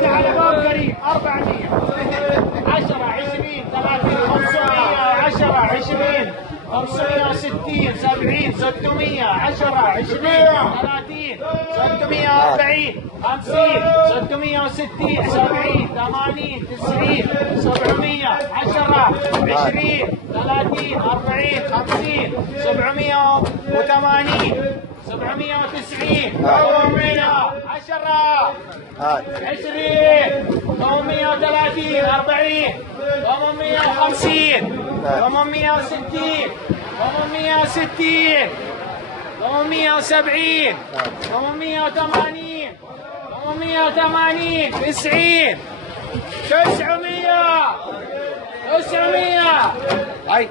زيادة على باب قريب 400 10 20 30 510 20 560 70 600 10 20 30 640 50 660 70 80 90 700 10 20 30 40 50 780 790 800 10 20 830 40 850 860 860 870 880 880 90 900 900 هاي